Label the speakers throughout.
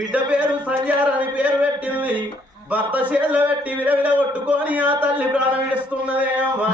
Speaker 1: బిడ్డ పేరు సంజార్ అని పేరు పెట్టింది. భర్త చేతిలో పెట్టి విలవిల కొట్టుకొని ఆ తల్లి ప్రాణం విడుస్తున్నదే అమ్మా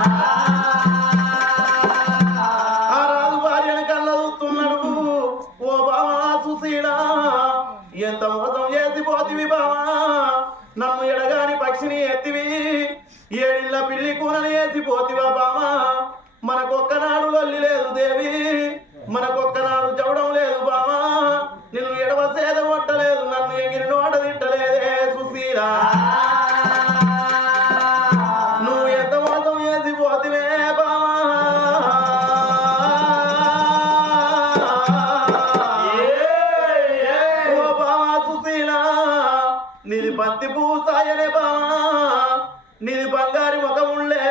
Speaker 1: బంగారి ముఖముళ్ళే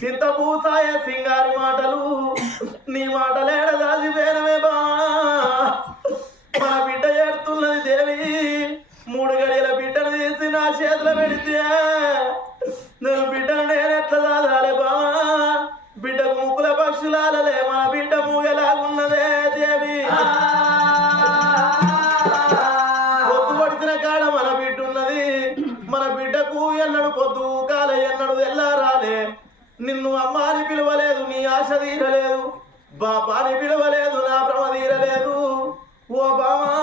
Speaker 1: చింతపూసాయ సింగారి మాటలు నీ మాటలేడ దాచిపోయినవే బా. మా బిడ్డ ఏడుతున్నది దేవి మూడు గడియల బిడ్డను తీసి నా చేతిలో పెడితే నిన్ను అమ్మ అని పిలవలేదు నీ ఆశ తీరలేదు. బాబా అని పిలవలేదు నా భ్రమ తీరలేదు. ఓ బామా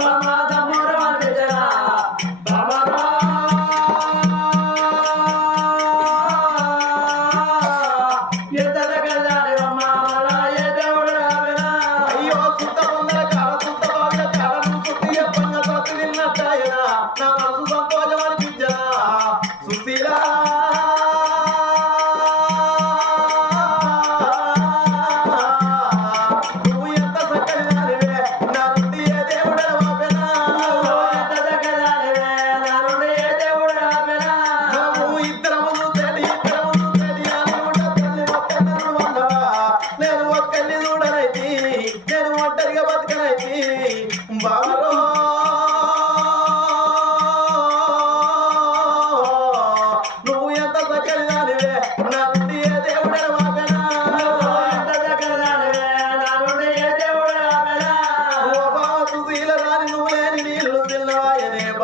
Speaker 1: అయ్యో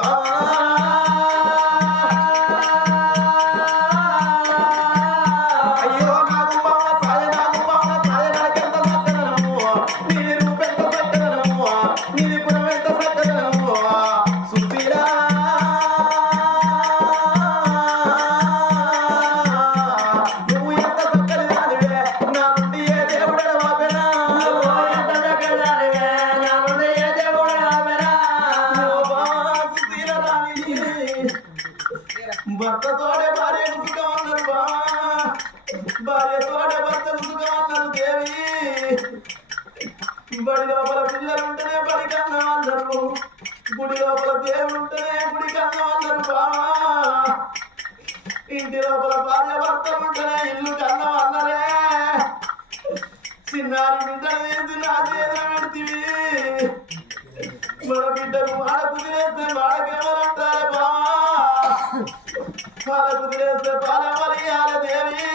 Speaker 1: Oh. భర్తతోడే భార్య సుఖమన్నారు బా. భార్యతోడే భర్త సుఖమన్నారు దేవి. బడి లోపల పిల్లలుంటేనే బడి కన్నా అన్నారు గుడి లోపల దేవుడు ఉంటేనే గుడి కన్నా అన్నారు బా. ఇంటి లోపల భార్య భర్త ఉంటేనే ఇల్లు కన్నా అన్నరే చిన్నారి బిడ్డలు తీసి నా చేతిలో పెడితివి. మన బిడ్డకు మాడ కుదిరేస్తే మాడకేమనంటారే బావా పాల కుదిరేస్తే పాల వలియాల దేవి.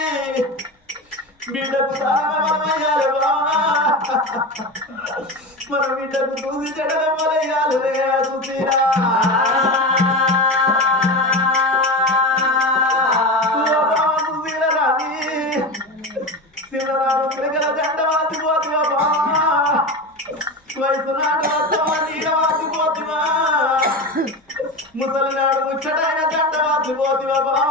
Speaker 1: బిడ్డకు సామయ్యాలి మన బిడ్డకు చూసి చెడల వలయాలి రే సుశీలా ముచ్చటైన జంట వాసిపోతువా బావా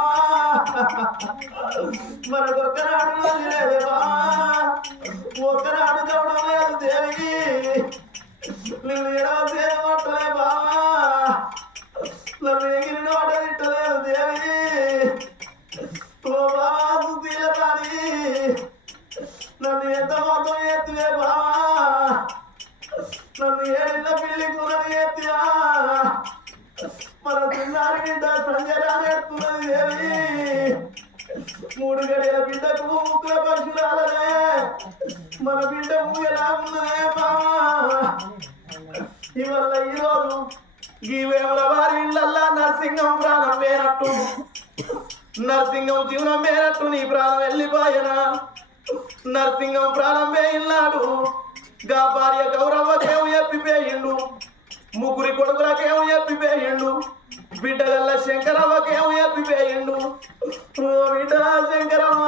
Speaker 1: మనకొక్కనాడు లొల్లి లేదే బావా ఒక్కనాడు చూడడం లేదు దేవి నువ్వు ఎడవ చేయమంటలే బావా నన్ను ఎగిరి సంజయ్ దేవి మూడు గడియల బిడ్డకు ముక్కుల పరశురాలనే మన బిడ్డ ఎలా ఉన్నదే బావా ఇవల్ల ఈరోజు ఈ వేముల వారి ఇళ్ళల్లా నరసింహం ప్రాణం వేరట్టు నరసింహం జీవనం వేరట్టు నీ ప్రాణం వెళ్ళిపోయనా నరసింహం ప్రాణం వేయినాడు గా భార్య గౌరవ్వకేమో ఎప్పిపోయిండు ముగ్గురి కొడుకులకేమో ఎప్పిపోయిండు. బిడ్డగల్ల శంకరవ్వకేమో చెప్పిపోయిండు ఓ బిడ్డ శంకరమ్మ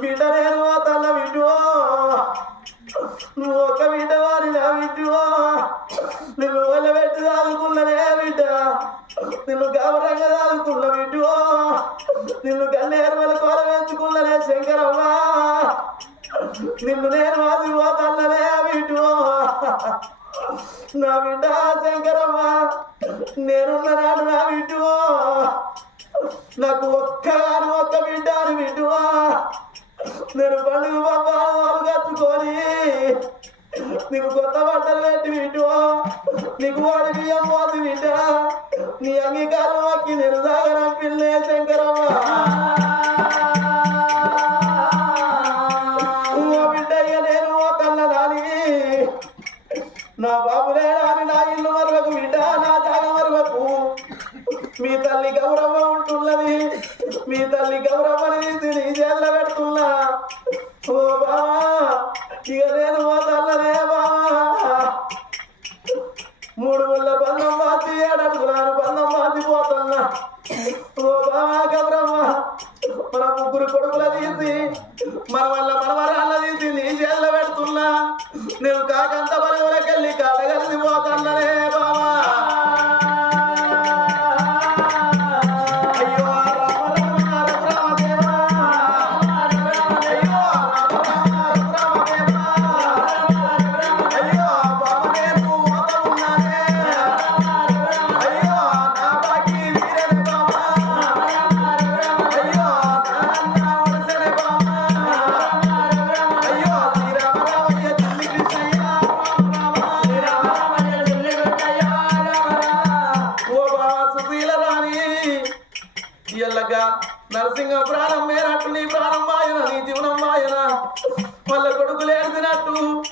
Speaker 1: బిడ్డ నేను ఆ తల్ల విడ్డువో నువ్వు ఒక బిడ్డ వారి నా బిడ్డో. నిన్ను వల్ల పెట్టి దాదుకున్నదే బిడ్డ. నిన్ను గౌరవంగా దాదుకున్న విడ్డువో నిన్ను గన్నేరు వల్ల కోల శంకరమ్మ. నిన్ను నేను ఆదిపోతాననే బిడ్డువో నా బిడ్డ శంకరమ్మ. నేనున్న నాడు నా బిడ్డువా నాకు ఒక్కగాను ఒక్క బిడ్డ అని బిడ్డువా నేను పండుగ పంపాలు కట్టుకొని నీకు కొత్త బట్టలు పెట్టి బిడ్డువా నీకు వాడి బియ్యం పోతి బిడ్డ నీ అంగీకారం అక్కి నేను సాగరం పిల్లే శంకరమ్మ మీ తల్లి గౌరవని తీసి నీ చేతుల పెడుతున్నా. ఓ బావా ఇక నేను మా తల్లనే బావా. మూడు ముళ్ళ బంధం మార్చి ఏడడుగులాను బంధం పోతున్నా. ఓ బావా గౌరమ్మ మన ముగ్గురు కొడుకుల తీసి మన వల్ల మనవరాళ్ళ తీసి నీ చేతుల పెడుతున్నా. నేను కాకంత novo.